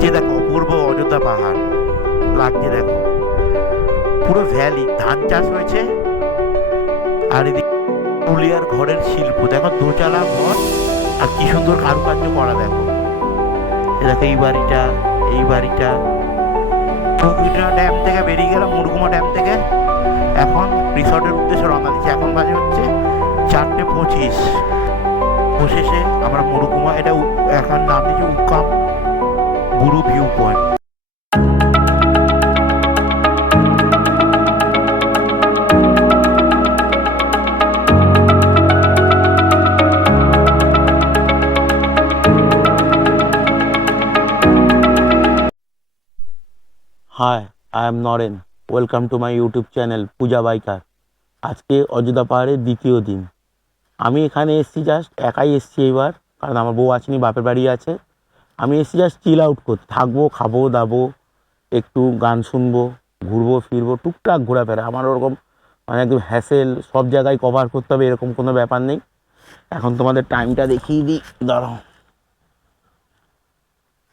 যে দেখো অপূর্ব অযোধ্যা পাহাড় লাগছে, দেখো পুরো ভ্যালি, ধান চাষ হয়েছে। আর এদিকে পুরুলিয়ার ঘরের শিল্প দেখো, দোচালা ঘর আর কি সুন্দর কারুকার্য করা। দেখো দেখো এই বাড়িটা, এই বাড়িটা। মুরগুমা ড্যাম থেকে বেরিয়ে গেলাম, মুরগুমা ড্যাম থেকে এখন রিসর্টের উদ্দেশ্যে রওনা দিচ্ছি। এখন বাজে হচ্ছে 4:25। অবশেষে আমরা মুরগুমা, এটা এখন নাম দিয়েছে Ukam Buru view point. Hi, I am Naren. Welcome to my YouTube channel Puja biker. আজকে অযোধ্যা পাহাড়ের দ্বিতীয় দিন। আমি এখানে এসেছি জাস্ট একাই এসেছি এইবার, কারণ আমার বউ আসেনি, বাপের বাড়ি আছে। আমি এসেছি জাস্ট চিল আউট করতে, থাকবো, খাবো দাবো, একটু গান শুনবো, ঘুরবো ফিরবো, টুকটাক ঘোরাফেরা। আমার ওরকম মানে একদম হ্যাসেল সব জায়গায় কভার করতে হবে এরকম কোনো ব্যাপার নেই। এখন তোমাদের টাইমটা দেখিয়ে দিই, দাঁড়াও।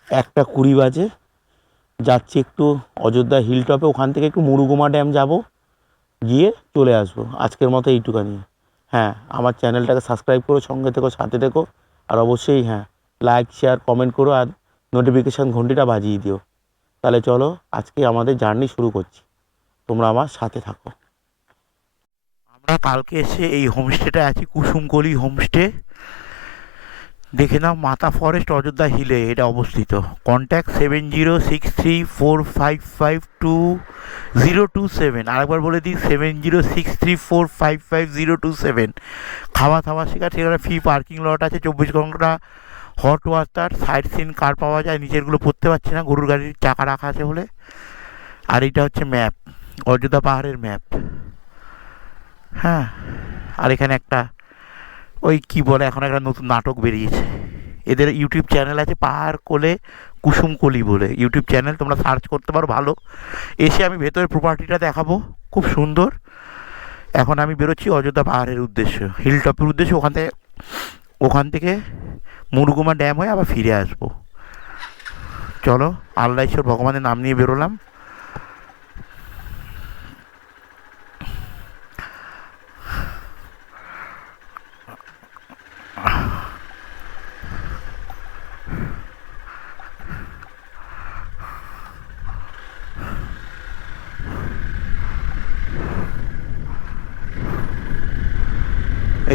1:20 বাজে। যাচ্ছি একটু অযোধ্যা হিল টপে, ওখান থেকে একটু মুরুগুমা ড্যাম যাব, গিয়ে চলে আসবো। আজকের মতো এইটুখানি। হ্যাঁ, আমার চ্যানেলটাকে সাবস্ক্রাইব করো, সঙ্গে থেকো, সাথে থেকো। আর অবশ্যই হ্যাঁ, লাইক শেয়ার কমেন্ট করো আর নোটিফিকেশান ঘন্টিটা বাজিয়ে দিও। তাহলে চলো আজকে আমাদের জার্নি শুরু করছি, তোমরা আমার সাথে থাকো। আমরা কালকে এসে এই হোমস্টেটা আছি, কুসুমকলি হোমস্টে। দেখে নাও, মাতা ফরেস্ট অযোধ্যা হিলে এটা অবস্থিত। কন্ট্যাক্ট 70634552 আরেকবার বলে দিই, 7063455027। খাওয়া দাওয়া শেখা, সেখানে ফ্রি পার্কিং লট আছে, 24 ঘন্টা হট ওয়াটার, সাইড সিন কার পাওয়া যায়। নিচেরগুলো পড়তে পারছি না, গরুর গাড়ির চাকা রাখা আছে বলে। আর এইটা হচ্ছে ম্যাপ, অযোধ্যা পাহাড়ের ম্যাপ। হ্যাঁ, আর এখানে একটা ওই কি বলে, এখন একটা নতুন নাটক বেরিয়েছে, এদের ইউটিউব চ্যানেল আছে, পাহাড় কোলে কুসুমকলি বলে ইউটিউব চ্যানেল, তোমরা সার্চ করতে পারো। ভালো। এসে আমি ভেতরের প্রপার্টিটা দেখাবো, খুব সুন্দর। এখন আমি বেরোচ্ছি অযোধ্যা পাহাড়ের উদ্দেশ্য, হিল টপের উদ্দেশ্যে। ওখান থেকে মুরগুমা ড্যাম হয়ে আবার ফিরে আসবো। চলো, আল্লাহ ঈশ্বর ভগবানের নাম নিয়ে বেরোলাম।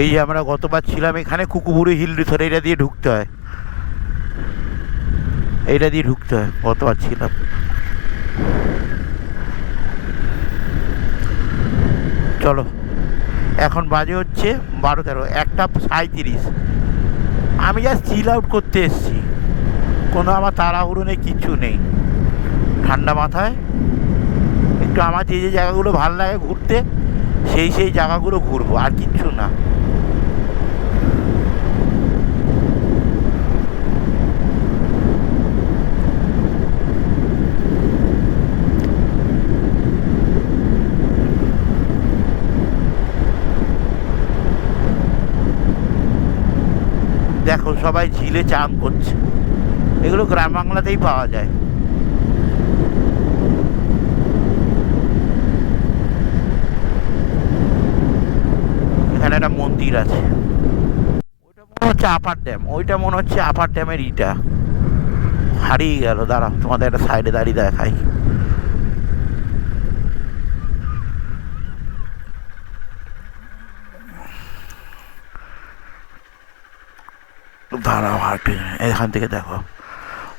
এই যে আমরা গতবার ছিলাম এখানে কুকুবুরু হিল রিসোর্ট, এটা দিয়ে ঢুকতে হয়, এইটা দিয়ে ঢুকতে হয়। গতবার ছিলাম। চলো, এখন বাজে হচ্ছে 12:13, 1:37। আমি জাস্ট চিল আউট করতে এসেছি, কোনো আমার তাড়াহুড়ো নেই, কিচ্ছু নেই। ঠান্ডা মাথায় একটু আমার যে যে জায়গাগুলো ভালো লাগে ঘুরতে, সেই জায়গাগুলো ঘুরবো, আর কিচ্ছু না। দেখো সবাই ঝিলে চান করছে, এগুলো গ্রাম বাংলাতেই পাওয়া যায়। এখানে একটা মন্দির আছে, ওইটা মনে হচ্ছে আপার ড্যাম, ওইটা মনে হচ্ছে আপার ড্যামের ইটা। হারিয়ে গেল, দাঁড়াও তোমাদের একটা সাইডে দাঁড়িয়ে দেখাই। দাঁড়াও, হাঁটে এখান থেকে দেখো,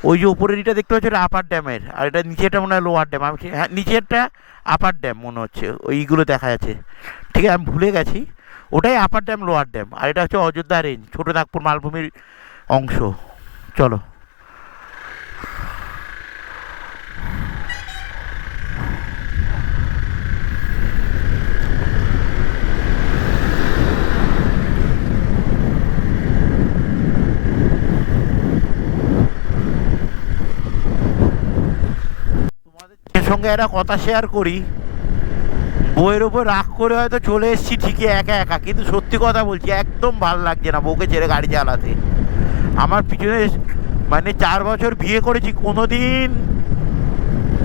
ওই যে উপরের ইটা দেখতে পাচ্ছ, এটা আপার ড্যামের, আর এটা নিচেটা মনে হয় লোয়ার ড্যাম। আমি হ্যাঁ, নিচেরটা আপার ড্যাম মনে হচ্ছে, ওইগুলো দেখা যাচ্ছে। ঠিক আছে, আমি ভুলে গেছি, ওটাই আপার ড্যাম লোয়ার ড্যাম, আর এটা হচ্ছে অযোধ্যা রেঞ্জ, ছোটো নাগপুর মালভূমির অংশ। চলো, তোমাদের সঙ্গে একটা কথা শেয়ার করি। বইয়ের ওপর রাগ করে হয়তো চলে এসেছি ঠিকই একা একা, কিন্তু সত্যি কথা বলছি, একদম ভালো লাগছে না বউকে ছেড়ে গাড়ি চালাতে। আমার পিছনে মানে 4 বছর বিয়ে করেছি, কোনোদিন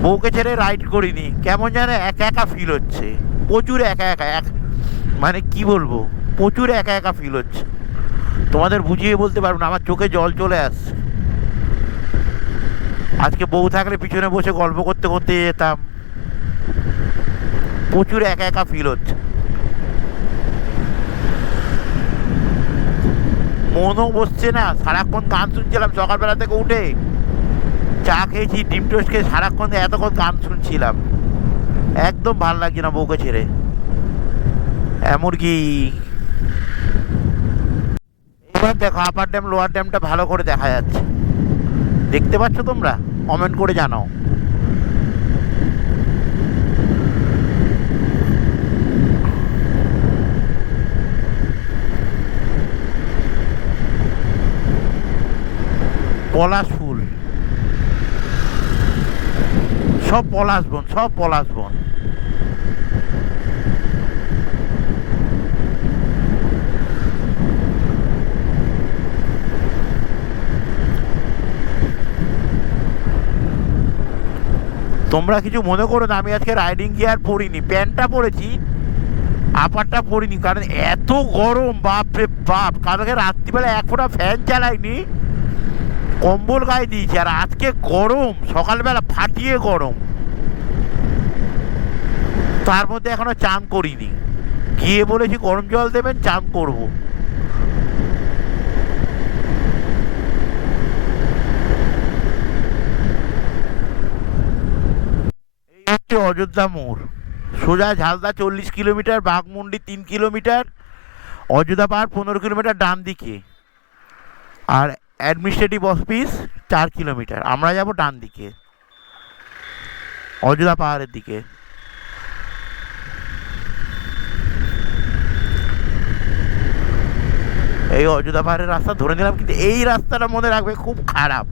বউকে ছেড়ে রাইড করিনি। কেমন যেন একা একা ফিল হচ্ছে, প্রচুর একা একা মানে কি বলবো, প্রচুর একা একা ফিল হচ্ছে। তোমাদের বুঝিয়ে বলতে পারবো না, আমার চোখে জল চলে আসছে। আজকে বউ থাকলে পিছনে বসে গল্প করতে করতে যেতাম। প্রচুর একা একা ফিল হচ্ছে। মনও বসছে না, সারাক্ষণ গান শুনছিলাম সকালবেলা থেকে উঠে। চা খেয়েছি, ডিম টোস্ট খেয়ে সারাক্ষণ এতক্ষণ গান শুনছিলাম। একদম ভাল লাগছে না বউকে ছেড়ে। এমনকি এবার দেখো আপার ড্যাম লোয়ার ড্যামটা ভালো করে দেখা যাচ্ছে। দেখতে পাচ্ছ তোমরা? কমেন্ট করে জানাও। পলাশ ফুল, সব পলাশ বন, সব পলাশ বন। তোমরা কিছু মনে করো না, আমি আজকে রাইডিং গিয়ার পরিনি, প্যান্টটা পরেছি, আপারটা পরিনি, কারণ এত গরম, বাপ রে বাপ। কালকে রাত্রিবেলা এক ফোঁটা ফ্যান চালাইনি, কম্বল গায়ে দিয়েছি। আর আজকে গরম, সকালবেলা ফাটিয়ে গরম। তার মধ্যে এখনো চান করিনি, গিয়ে বলেছি গরম জল দেবেন, চান করবো। এই হচ্ছে অযোধ্যা মোড়। সোজা ঝালদা 40 কিলোমিটার, বাঘমুন্ডি 3 কিলোমিটার, অযোধ্যা পাহাড় 15 কিলোমিটার ডান দিকে, আর অ্যাডমিনিস্ট্রেটিভ অফিস 4 কিলোমিটার। আমরা যাব ডান দিকে, অযোধ্যা পাহাড়ের দিকে। এই অযোধ্যা পাহাড়ের রাস্তা ধরে নিলাম, কিন্তু এই রাস্তাটা মনে রাখবে খুব খারাপ।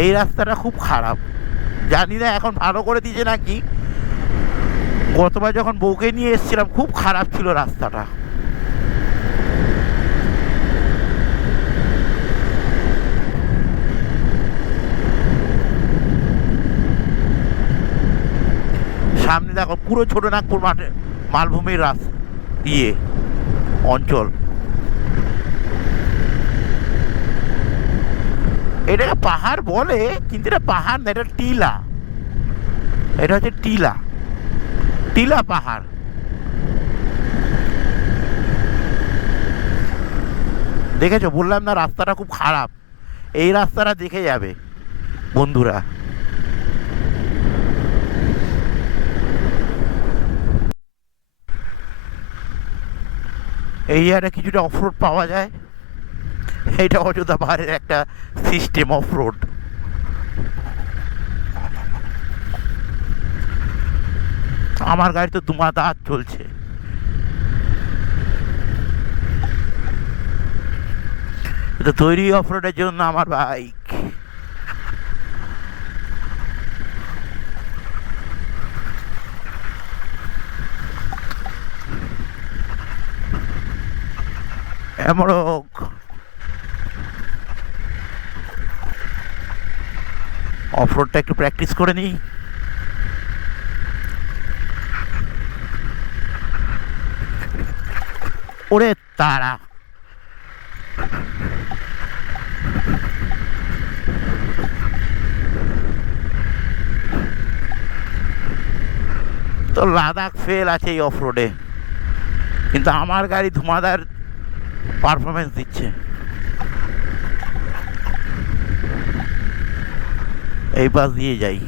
এই রাস্তাটা খুব খারাপ, জানি না এখন ভালো করে দিয়েছে নাকি। গতবার যখন বউকে নিয়ে এসেছিলাম খুব খারাপ ছিল রাস্তাটা। সামনে দেখো পুরো ছোটনাগপুর মাঠে মালভূমির রাস্তা অঞ্চল। এটাকে পাহাড় বলে, কিন্তু এটা পাহাড় না, এটা টিলা। এটা হচ্ছে টিলা, টিলা পাহাড়। দেখেছো, বললাম না রাস্তাটা খুব খারাপ। এই রাস্তাটা দেখে যাবে বন্ধুরা। এই জায়গাটা কিছুটা অফরোড পাওয়া যায়। এটা অযোধ্যা পাহাড়ের একটা সিস্টেম, অফরোড। আমার গাড়ি তো দুমাদার চলছে। এটা তৈরি অফরোডের জন্য আমার বাইক। এমরক অফরোডটা একটু প্র্যাকটিস করে নিই। ওরে তারা, তো লাদাখ ফেল আছে এই অফরোডে, কিন্তু আমার গাড়ি ধুমাদার পারফরমেন্স দিচ্ছে। এই পাশ দিয়ে যাই।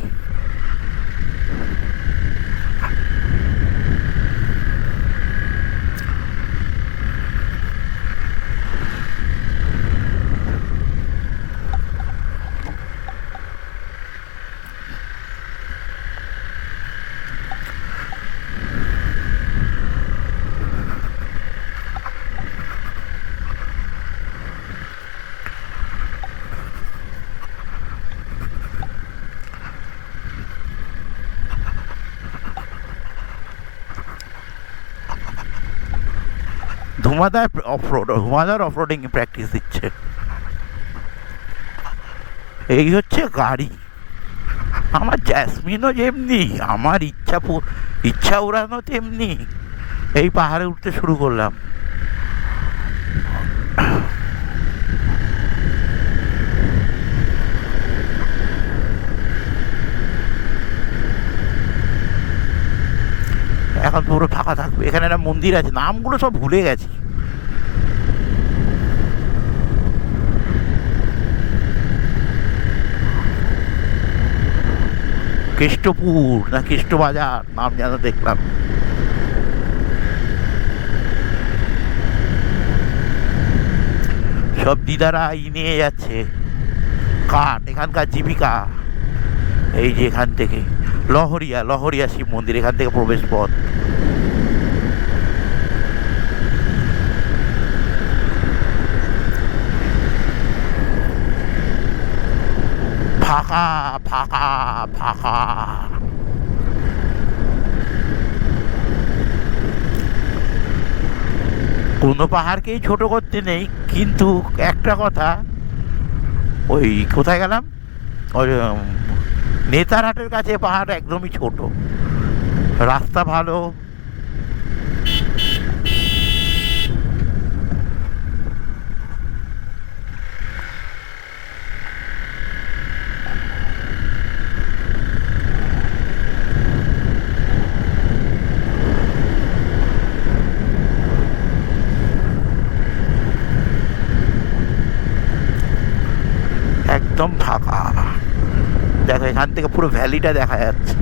ধুমাদার অফরোডিং প্র্যাকটিস দিচ্ছে। এই হচ্ছে গাড়ি। আমার জ্যাসমিনও যেমনি, আমার ইচ্ছা উড়ানো তেমনি। এই পাহাড়ে উঠতে শুরু করলাম। এখন পুরো ফাঁকা থাকবে। এখানে একটা মন্দির আছে, নামগুলো সব ভুলে গেছি। কেষ্টপুর না কেষ্টবাজার নাম যেন দেখলাম। সব দিদারা নিয়ে যাচ্ছে কাঠ, এখানকার জীবিকা। এই যে এখান থেকে লহরিয়া শিব মন্দির, এখান থেকে প্রবেশ পথ। ফাঁকা ফাঁকা ফাঁকা। কোনো পাহাড়কেই ছোট করতে নেই, কিন্তু একটা কথা, ওই কোথায় গেলাম, ওই নেতারহাটের কাছে পাহাড় একদমই ছোট, রাস্তা ভালো। একদম ফাঁকা। দেখো এখান থেকে পুরো ভ্যালিটা দেখা যাচ্ছে।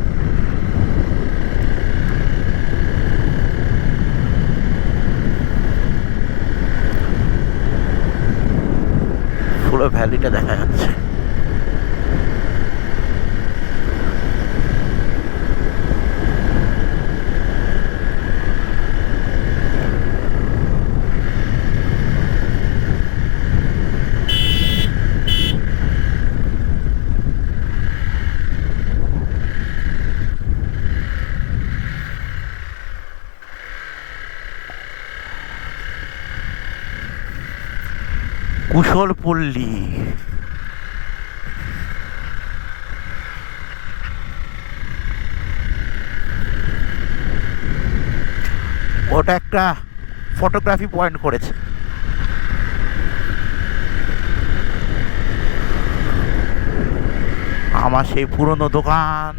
পুরো ভ্যালিটা দেখা যাচ্ছে। কুশলপল্লী। ওটা একটা ফটোগ্রাফি পয়েন্ট করেছে। আমার সেই পুরনো দোকান।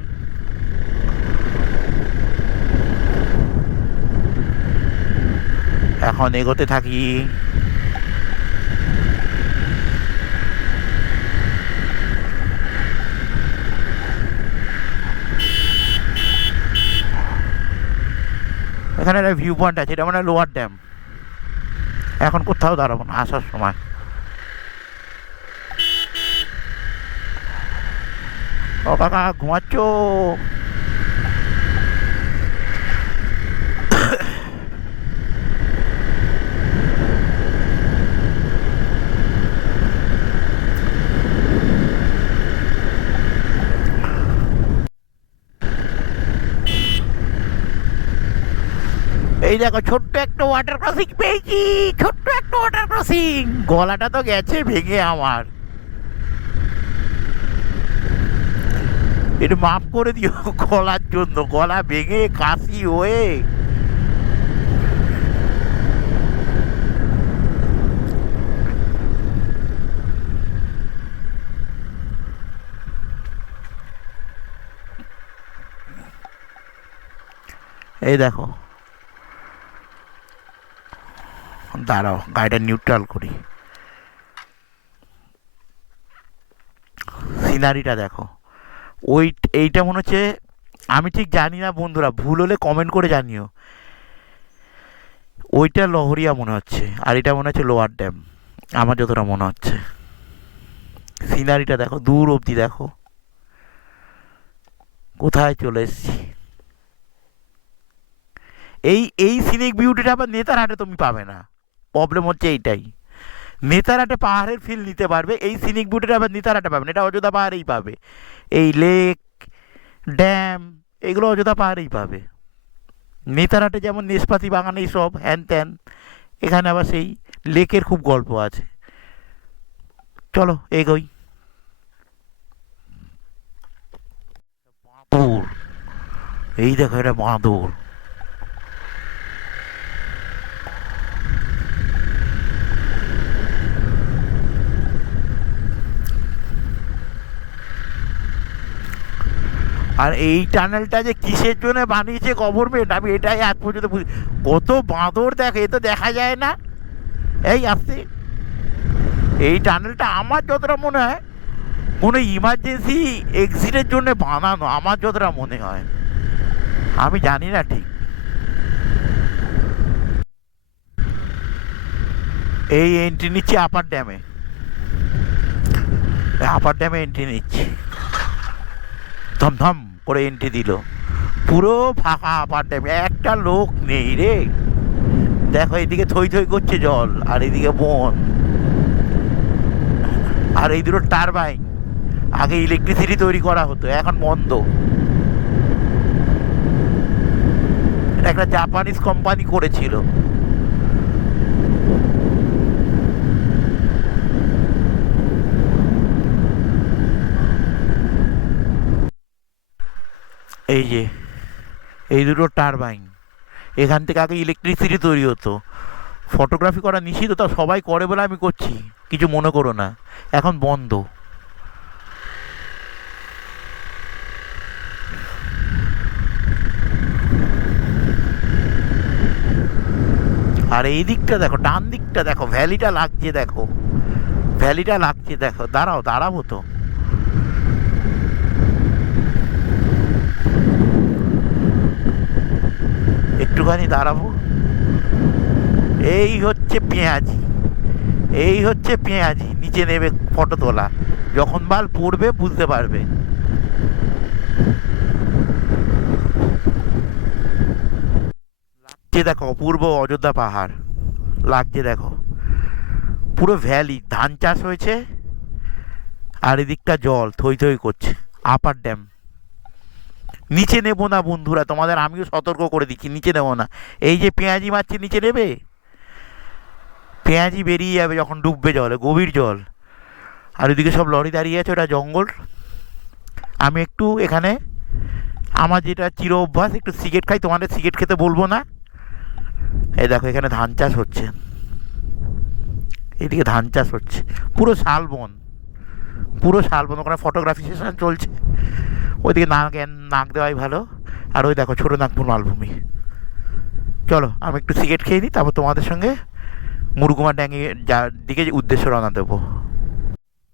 এখন এগোতে থাকি। এখানে একটা ভিউ পয়েন্ট আছে, এটা মানে লোয়ার ড্যাম। এখন কোথাও দাঁড়াবো না, আসার সময়। ও কাকা ঘুমাচ্ছ? এই দেখো ছোট্ট একটা ওয়াটার ক্রসিং পেয়েছি, ছোট্ট একটা ওয়াটার ক্রসিং। গলাটা তো গেছে ভেঙে আমার, একটু মাফ করে দিও গলার জন্য। গলা ভেঙে কাশি হয়ে এই দেখো। দাঁড়াও গাড়িটা নিউট্রাল করি। সিনারিটা দেখো। এইটা মনে হচ্ছে, আমি ঠিক জানি না বন্ধুরা, ভুল হলে কমেন্ট করে জানিও। ওইটা লহরিয়া মনে হচ্ছে, আর এটা মনে হচ্ছে লোয়ার ড্যাম, আমার যতটা মনে হচ্ছে। সিনারিটা দেখো, দূর অবধি দেখো। কোথায় চলে এসছি। এই সিনিক বিউটিটা আবার নেতারহাটে তুমি পাবে না। প্রবলেম হচ্ছে এইটাই। নেতারহাটে পাহাড়ের ফিল নিতে পারবে, এই সিনিক বিউটিটা আবার নেতারহাটে পাবে না। এটা অযোধ্যা পাহাড়েই পাবে। এই লেক, ড্যাম, এগুলো অযোধ্যা পাহাড়েই পাবে। নেতারহাটে যেমন নেশপাতি বাগান এই সব হ্যান ত্যান, এখানে আবার সেই লেকের খুব গল্প আছে। চলো এগোই। বাঁদর, এই দেখো এটা বাঁদর। আর এই টানেলটা যে কিসের জন্য বানিয়েছে গভর্নমেন্ট, আমি এটাই আজ পর্যন্ত বুঝি। কত বাঁদর দেখে, এ তো দেখা যায় না। এই আসছে এই টানেলটা আমার যতটা মনে হয় কোনো ইমার্জেন্সি এক্সিটের জন্য বানানো, আমার যতটা মনে হয়, আমি জানি না ঠিক। এই এন্ট্রি নিচ্ছি আপার ড্যামে, আপার ড্যামে এন্ট্রি নিচ্ছি। ধমধম করে এন্ট্রি দিল, পুরো ফাঁকা আপার ড্যামে, একটা লোক নেই রে। দেখো এইদিকে থই থই করছে জল, আর এইদিকে বন, আর এই দুটো টারবাইন। আগে ইলেকট্রিসিটি তৈরি করা হতো, এখন বন্ধ। এটা একটা জাপানিজ কোম্পানি করেছিল। এই যে এই দুটো টারবাইন, এখান থেকে আগে ইলেকট্রিসিটি তৈরি হতো। ফটোগ্রাফি করা নিষিদ্ধ, তা সবাই করে বলে আমি করছি, কিছু মনে করো না। এখন বন্ধ। আর এই দিকটা দেখো, ডান দিকটা দেখো, ভ্যালিটা লাগছে দেখো, ভ্যালিটা লাগছে দেখো। দাঁড়াও, দাঁড়াবো তো। একটুখানি দাঁড়াবো। এই হচ্ছে পেঁয়াজি, এই হচ্ছে পেঁয়াজি। নিচে নেবে ফটো তোলা, যখন মাল পড়বে বুঝতে পারবে। লাগছে দেখো অপূর্ব অযোধ্যা পাহাড়, লাগছে দেখো। পুরো ভ্যালি, ধান চাষ হয়েছে, আর এদিকটা জল থই থই করছে। Upper dam. নিচে নেবো না বন্ধুরা, তোমাদের আমিও সতর্ক করে দিচ্ছি, নিচে নেবো না। এই যে পেঁয়াজি মারছে, নিচে নেবে, পেঁয়াজি বেরিয়ে যাবে যখন ডুববে জলে, গভীর জল। আর ওইদিকে সব লরি দাঁড়িয়ে আছে, ওটা জঙ্গল। আমি একটু এখানে, আমার যেটা চির অভ্যাস, একটু সিগারেট খাই, তোমাদের সিগারেট খেতে বলবো না। এই দেখো এখানে ধান চাষ হচ্ছে, এইদিকে ধান চাষ হচ্ছে, পুরো শালবন, পুরো শালবন। ওখানে ফটোগ্রাফি সেশন চলছে, ওইদিকে নাক নাক দেওয়াই ভালো। আর ওই দেখো ছোটো নাগপুর মালভূমি। চলো আমি একটু সিগারেট খেয়ে নিই, তারপর তোমাদের সঙ্গে মুরগুমা ড্যাঙে যার দিকে উদ্দেশ্য রওনা দেবো।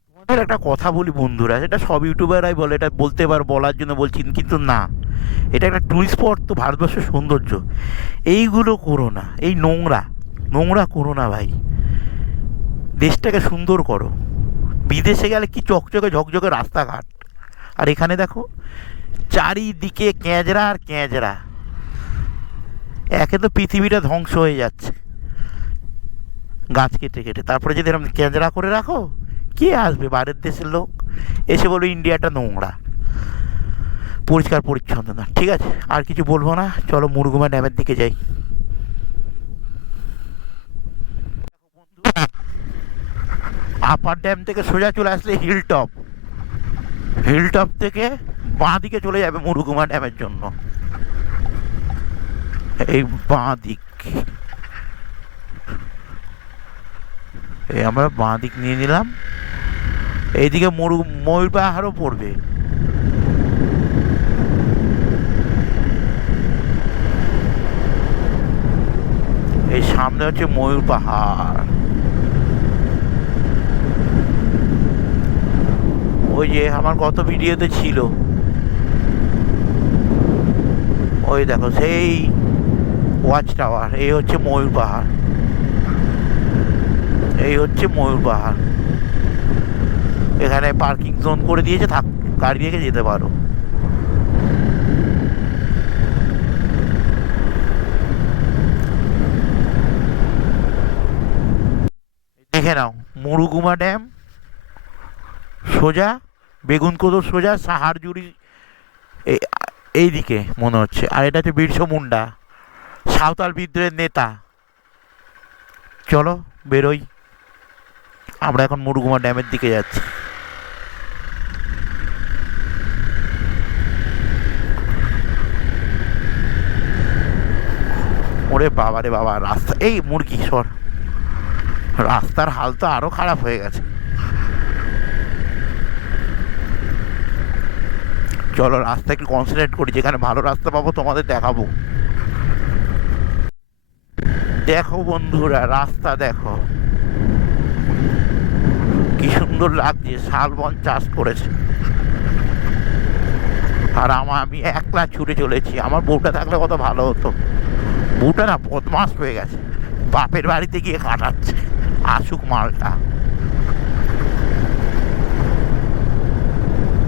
তোমাদের একটা কথা বলি বন্ধুরা, সেটা সব ইউটিউবাররাই বলে, এটা বলতে পার বলার জন্য বলছি, কিন্তু না, এটা একটা টুরিস্ট স্পট তো, ভারতবর্ষের সৌন্দর্য। এইগুলো করো না, এই নোংরা নোংরা করো না ভাই, দেশটাকে সুন্দর করো। বিদেশে গেলে কি চকচকে ঝকঝকে রাস্তাঘাট, আর এখানে দেখো চারিদিকে ক্যাঁচড়া আর ক্যাঁচড়া। একে তো পৃথিবীটা ধ্বংস হয়ে যাচ্ছে গাছ কেটে কেটে, তারপরে যদি এরকম ক্যাঁচড়া করে রাখো, কে আসবে বাইরের দেশের লোক, এসে বলবে ইন্ডিয়াটা নোংরা, পরিষ্কার পরিচ্ছন্ন না। ঠিক আছে, আর কিছু বলবো না, চলো মুরগুমা ড্যামের দিকে যাই। আপার ড্যাম থেকে সোজা চলে আসলে হিল টপ, হিল টপ থেকে বাঁ দিকে চলে যাবে মুরগুমা ড্যামের জন্য। এই বাঁ দিক, এই আমরা বাঁ দিক নিয়ে নিলাম। এইদিকে ময়ূর পাহাড়ও পড়বে। এই সামনে হচ্ছে ময়ূর পাহাড়, ওই যে আমার গত ভিডিওতে ছিল, ওই দেখো সেই ওয়াচ টাওয়ার। এই হচ্ছে ময়ূর পাহাড়, এই হচ্ছে ময়ূর পাহাড়। এখানে পার্কিং জোন করে দিয়েছে, থাক, গাড়ি রেখে যেতে পারো। দেখে নাও মুরুগুমা ড্যাম সোজা, বেগুনকোদর সোজা, সাহারজুড়ি এই দিকে মনে হচ্ছে। আর এটা হচ্ছে বিরসা মুন্ডা, সাঁওতাল বিদ্রোহের নেতা। চলো বেরোই, আমরা এখন মুরগুমা ড্যামের দিকে যাচ্ছি। ওরে বাবা রে বাবা, রাস্তা এই মুরগি সর, রাস্তার হাল তো আরো খারাপ হয়ে গেছে। চলো রাস্তা একটু কনসেন্ট্রেট করি, যেখানে ভালো রাস্তা পাবো তোমাদের দেখাবো। দেখো বন্ধুরা, রাস্তা দেখো কি সুন্দর লাগছে, শালবন চাষ করেছে। আর আমি একলা ছুটে চলেছি, আমার বউটা থাকলে কত ভালো হতো। বউটা না বদমাস হয়ে গেছে, বাপের বাড়িতে গিয়ে কাটাচ্ছে, আসুক মালটা।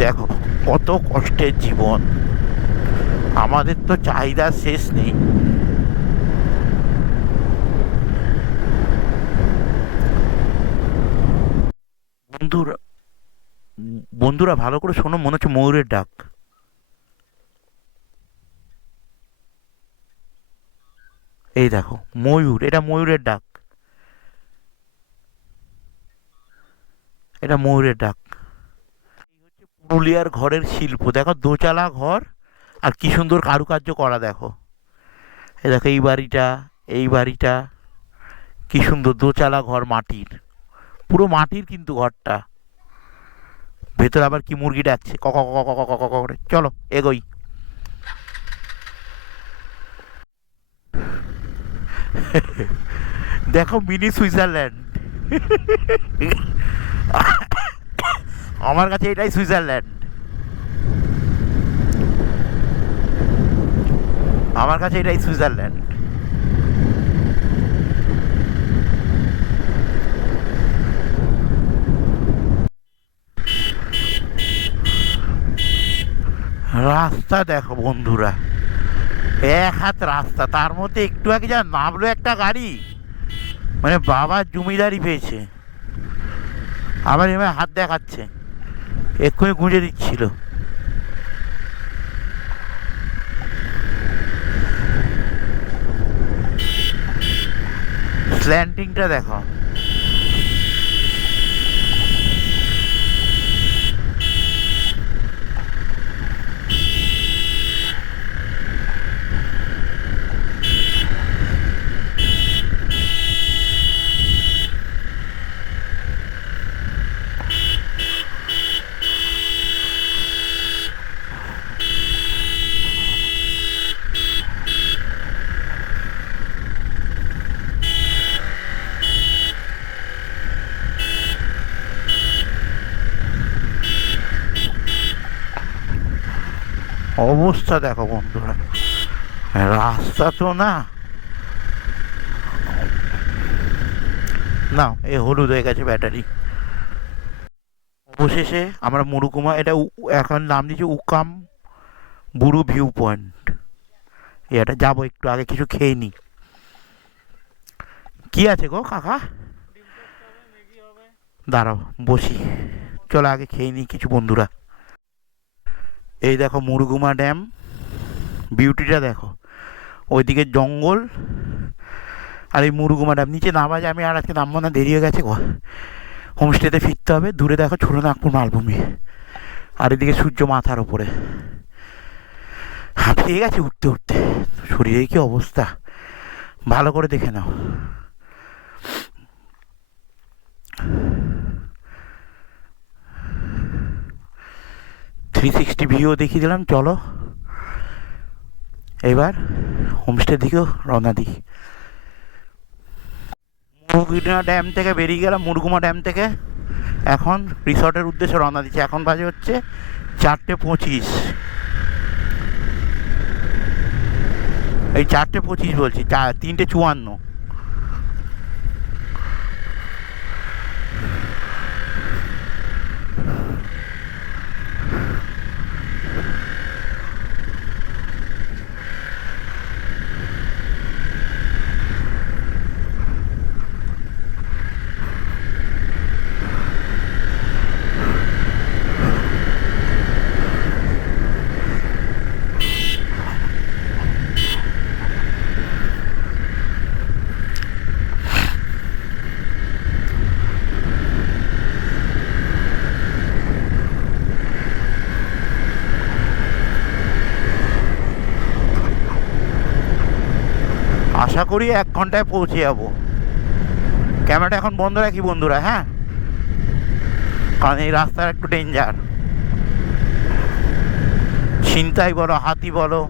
দেখো কত কষ্টের জীবন, আমাদের তো চাহিদা শেষ নেই। বন্ধুরা, বন্ধুরা ভালো করে শোনো, মনে হচ্ছে ময়ূরের ডাক। এই দেখো ময়ূর, এটা ময়ূরের ডাক, এটা ময়ূরের ডাক। পুরুলিয়ার ঘরের শিল্প দেখো, দোচালা ঘর আর কি সুন্দর কারুকার্য করা দেখো। এই দেখো এই বাড়িটা, এই বাড়িটা কি সুন্দর দোচালা ঘর, মাটির, পুরো মাটির কিন্তু ঘরটা। ভেতরে আবার কি মুরগি ডাকছে কক কক কক কক কক করে। চলো এগোই। দেখো মিনি সুইজারল্যান্ড, আমার কাছে এটাই সুইজারল্যান্ড, আমার কাছে এটাই সুইজারল্যান্ড। রাস্তা দেখো বন্ধুরা, এক হাত রাস্তা, তার মধ্যে একটু আগে যা নামলো একটা গাড়ি, মানে বাবার জমিদারি পেয়েছে। আবার এবার হাত দেখাচ্ছে, এক্ষুনি গুঁজে দিচ্ছিল। স্ল্যান্টিংটা দেখো, অবস্থা দেখো বন্ধুরা, রাস্তা তো না, না এ হলুদ হয়ে গেছে ব্যাটারি। অবশেষে আমরা মুরুকুমা, এটা এখন নাম দিয়েছে উকাম বুরু ভিউ পয়েন্ট। এটা যাবো, একটু আগে কিছু খেয়ে নি। কি আছে গো কাকা, দাঁড়াও বসি, চলো আগে খেয়ে নিই কিছু বন্ধুরা। এই দেখো মুরুগুমা ড্যাম, বিউটিটা দেখো, ওইদিকে জঙ্গল আর এই মুরুগুমা ড্যাম। নিচে নামা যায়, আমি আর আজকে নামবো না, দেরি হয়ে গেছে গো, হোমস্টেতে ফিরতে হবে। দূরে দেখো ছোটনাগপুর মালভূমি, আর এদিকে সূর্য মাথার ওপরে। হাঁপিয়ে গেছে উঠতে উঠতে, শরীরের কি অবস্থা ভালো করে দেখে নাও। 360 ভিউ দেখিয়ে দিলাম। চলো এবার হোমস্টের দিকেও রওনা দিই। মুরগুমা ড্যাম থেকে বেরিয়ে গেলাম, মুরগুমা ড্যাম থেকে এখন রিসর্টের উদ্দেশ্যে রওনা দিচ্ছি। এখন বাজে হচ্ছে 4:25, এই 4:25 বলছি, 3:54। আশা করি 1 ঘন্টায় পৌঁছে যাবো। ক্যামেরাটা এখন বন্ধ রাখি বন্ধুরা, হ্যাঁ, কারণ এই রাস্তা একটু ডেঞ্জার। ছিনতাই বলো, হাতি বলো,